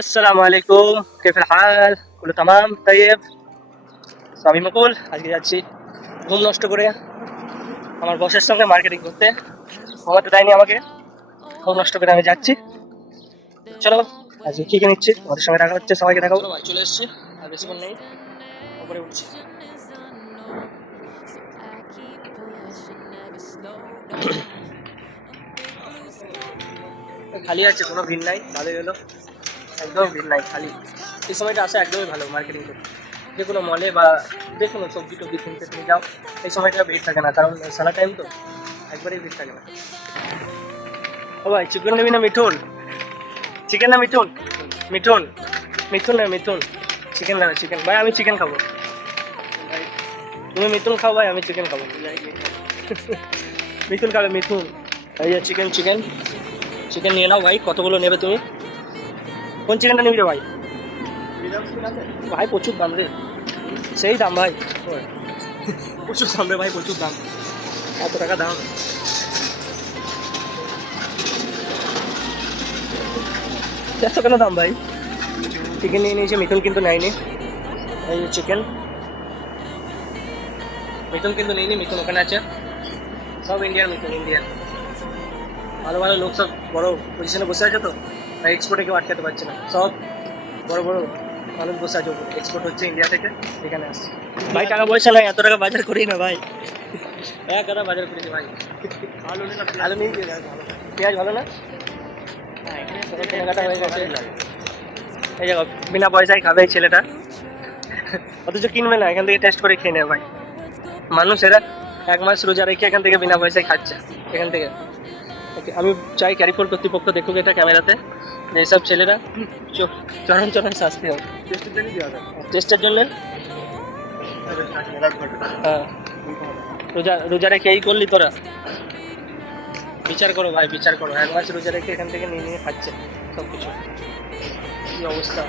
আসসালামু আলাইকুম, কেফল হাল? কুল্লু তামাম তাইয়েব। তো আমি মুকুল আজকে যাচ্ছি ঘুম নষ্ট করে আমার বসের সঙ্গে মার্কেটিং করতে। ঘুমাতে দেয়নি আমাকে, ঘুম নষ্ট করে আমি যাচ্ছি। চলো আজকে কী কী নিচ্ছি তোমাদের সঙ্গে দেখা হচ্ছে, সবাইকে দেখাবো। ভাই চলে এসেছি, আর বেশিক্ষণ নেই, উপরে উঠছি। খালি আছে, কোনো ভিড় নাই, ভালোই হলো। একদম ভিড় নাই, খালি। এই সময়টা আসা একদমই ভালো মার্কেটিং করতে। যে কোনো মলে বা যে কোনো সবজি টবজি কিনতে তুমি যাও, এই সময়টা ভিড় থাকে না, কারণ সারা টাইম তো একবারেই ভিড় থাকে না। ও ভাই চিকেন নেবি না মিঠুন? চিকেন না মিঠুন? মিঠুন, মিঠুন না মিঠুন? চিকেন না চিকেন? ভাই আমি চিকেন খাবো। তুমি মিঠুন খাও ভাই, আমি চিকেন খাবো। মিঠুন খাবে মিঠুন। এই যে চিকেন চিকেন চিকেন নিয়ে নাও ভাই, কতগুলো নেবে তুমি? কোন চিকেনটা নিবি রে ভাই? ভাই প্রচুর দাম রে, সেই দাম ভাই, প্রচুর দাম রে ভাই, প্রচুর দাম, এত টাকা দাম। এত কেন দাম ভাই? চিকেন নিয়ে নিয়েছে, মিঠুন কিন্তু নেয়নি। এই যে চিকেন, মিঠুন কিন্তু নেয়নি, মিঠুন ওখানে আছে। সব ইন্ডিয়ান মিঠুন, ইন্ডিয়ান। ভালো ভালো লোক সব বড় পজিশনে বসে আছে, তো তাই এক্সপোর্টে কেউ আটকাতে পারছে না। সব বড় বড় মানুষ বসে আছে, এক্সপোর্ট হচ্ছে ইন্ডিয়া থেকে, এখানে আসছে। ভাই টাকা পয়সা নাই, এত টাকা বাজার করি না ভাই। এক টাকা বাজার করেছি ভাই। আলু নিয়ে আলু নিয়ে পেঁয়াজ ভালো না, কেনাকাটা হয়ে গেছে। এই দেখো বিনা পয়সায় খাবে এই ছেলেটা, অথচ কিনবে না, এখান থেকে টেস্ট করে খেয়ে নেবে ভাই। মানুষ এরা 1 মাস রোজা রেখে এখান থেকে বিনা পয়সায় খাচ্ছে এখান থেকে। আমি চাই ক্যারিফোর কর্তৃপক্ষ দেখুক এটা ক্যামেরাতে, যে এইসব ছেলেরা চরম চরম শাস্তি হবে টেস্টের জন্য। হ্যাঁ, রোজা রোজা রেখে এই করলি তোরা? বিচার করো ভাই, বিচার করো। 1 মাস রোজা রেখে এখান থেকে নিয়ে নিয়ে খাচ্ছে সব কিছু, কী অবস্থা।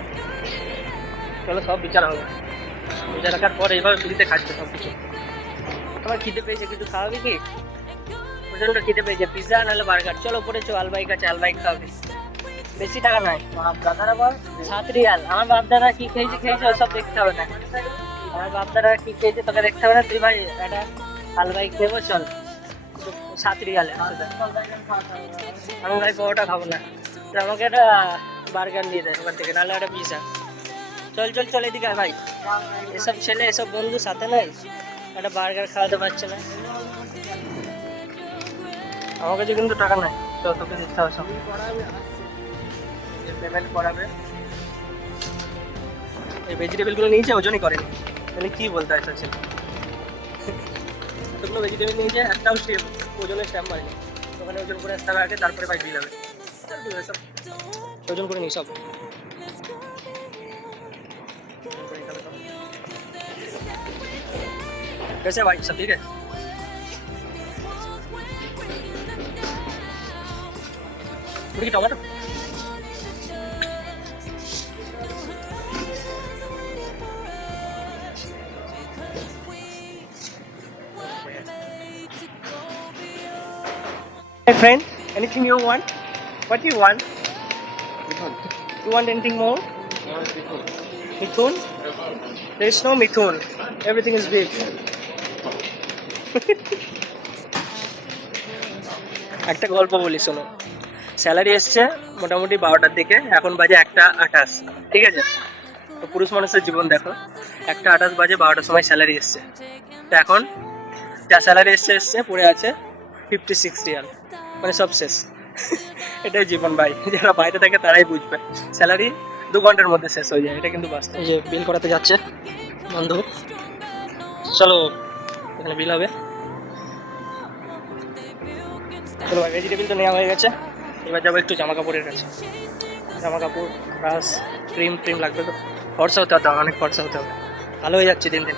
চলো সব বিচার হবে, রোজা রাখার পর এইভাবে ফ্রিতে খাচ্ছে সব কিছু। আমার খিদে পেয়েছে, কিছু খাওয়াবি কি? প্রচন্ড খিদে পেয়েছে, পিৎজা নাহলে বার্গার। চলো উপরে চো, আলবাইক আছে, আলবাইক খাওয়াবি। বেশি টাকা নয়, দাদারা বল 7 রিয়াল। আমার বাপ দাদা কি খেয়েছে খেয়েছে ওসব দেখতে হবে না, আমার বাপ দাদা কি খেয়েছে তোকে দেখতে হবে না। তুই ভাই একটা আলবাইক দেবো, চল 7 রিয়ালে। আমি ভাই পরোটা খাবো না, তো আমাকে একটা বার্গার নিয়ে দেয় ওখান থেকে, নাহলে একটা পিৎজা। চল চল চল এদিকে আয় ভাই, এসব ছেলে এসব বন্ধু সাথে নাই, একটা বার্গার খাওয়াতে পারছে না। আমার কাছে কিন্তু টাকা নাই, তো তোকে দিতে হবে সব, পেমেন্ট করাবে। এই ভেজিটেবলগুলো নিয়েছে, ওজনই করেনি, তাহলে কী বলতে হয় ছেলে। এতগুলো ভেজিটেবল নিয়েছে, একটাও ওজনের স্ট্যাম্প মারেনি। ওখানে ওজন করে আসতে হবে আগে, তারপরে ভাই বিল হবে। সব ওজন করে নিই সব। कैसे भाई, सब ठीक है? थोड़ी टमाटर my friend, anything you want? What you want? You want anything more? Mithun? There is no Mithun. Everything is big. একটা গল্প বলি শোনো। স্যালারি এসছে মোটামুটি 12টার দিকে, এখন বাজে 1:28, ঠিক আছে? তো পুরুষ মানুষের জীবন দেখো, 1:28 বাজে, 12টার সময় স্যালারি এসছে। তো এখন যা স্যালারি এসছে পড়ে আছে 56 রিয়াল, মানে সব শেষ। এটাই জীবন ভাই, যারা বাইরে থাকে তারাই বুঝবে। স্যালারি 2 ঘন্টার মধ্যে শেষ হয়ে যায়, এটা কিন্তু বাস্তব। এই যে বিল করাতে যাচ্ছে বন্ধু, চলো এখানে বিল হবে। চলো ভাই, ভেজিটেবিল তো নেওয়া হয়ে গেছে, এবার যাবো একটু জামা কাপড়ের কাছে। জামা কাপড়, ব্রাশ, ক্রিম ট্রিম লাগবে তো, ফর্সা হতে হবে, অনেক ফর্সা হতে হবে, ভালো হয়ে যাচ্ছে দিন দিন।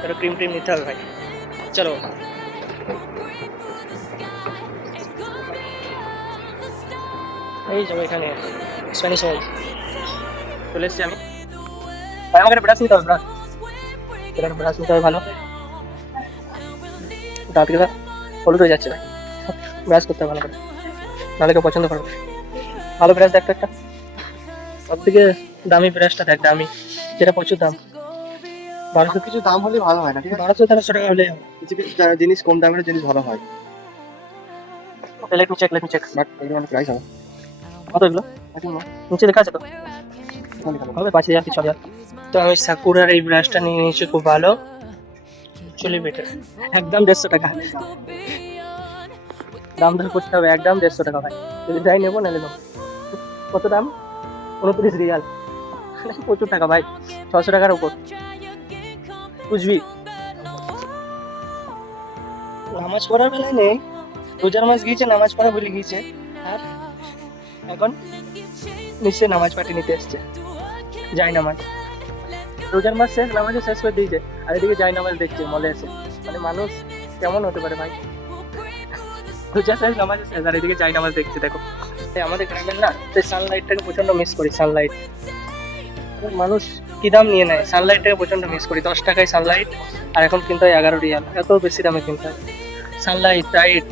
চলো ক্রিম ট্রিম নিতে হবে ভাই, চলো। এই যাবো এখানে স্প্যানিশ হল, চলে এসছি আমি ভাই। আমাকে ব্রাশ নিতে হবে, ব্রাশ, এখানে ব্রাশ নিতে হবে ভালো, দাঁত গেলা হলুদ হয়ে যাচ্ছে ভাই, ব্রাশ করতে হবে ভালো করে, নাহলে কেউ পছন্দ করবে। ভালো ব্রাশ দেখতে একটা, সব থেকে দামি ব্রাশটা দেখ, দামি, যেটা প্রচুর দাম, 1200, কিছু দাম হলে ভালো হয় না, ঠিক আছে? 1200-1300 টাকা হলে হবে। কিছু কিছু জিনিস কম দামের জিনিস ভালো হয়, লেট মি চেক। বাট এগুলো অনেক প্রাইস হবে। কত এগুলো? এখন না, নিচে লেখা আছে তো, এখানে কেন? হবে 5000 কি 6000। তো আমি সাকুরার এই ব্রাশটা নিয়ে নিয়েছি, খুব ভালো, চুলি বেটার, একদম 150 টাকা। দাম ধরে করতে হবে, একদম 150 টাকা ভাই, যদি যাই নেবো নাহলে নেবো। কত দাম? 29 রিয়াল, প্রচুর টাকা ভাই, 600 টাকার উপর। বুঝবি, নামাজ পড়ার বেলায় নেই, রোজার মাস গিয়েছে, নামাজ পড়া ভুলে গিয়েছে, আর এখন নিশ্চয়ই নামাজ পাঠি নিতে এসছে, যাই নামাজ, রোজার মাস শেষ, নামাজে শেষ করে দিয়েছে, আর এদিকে যাই নামাজ দেখছে মলে এসে। মানে মানুষ কেমন হতে পারে ভাই, রোজা শেষ, নামাজ শেষ, আর এদিকে যাই নামাজ দেখছে। দেখো এই আমাদের গ্রামের না, সেই সানলাইটটাকে প্রচন্ড মিস করি, সানলাইট মানুষ কি দাম নিয়ে নেয়, সানলাইটটাকে প্রচন্ড মিস করি, 10 টাকায় সানলাইট, আর এখন কিনতে হয় 11 রিয়াল, এত বেশি দামে কিনতে হয় সানলাইট। লাইট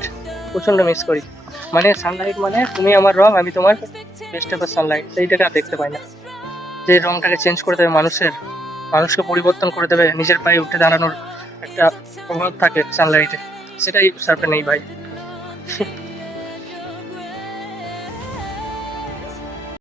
প্রচন্ড মিস করি, মানে সানলাইট মানে তুমি আমার রং, আমি তোমার, বেস্ট অফ সানলাইট, এইটাকে আর দেখতে পাই না, যে রংটাকে চেঞ্জ করে দেবে মানুষকে পরিবর্তন করে দেবে, নিজের পায়ে উঠে দাঁড়ানোর একটা প্রভাব থাকে সানলাইটে, সেটাই সার্ফে নেই ভাই।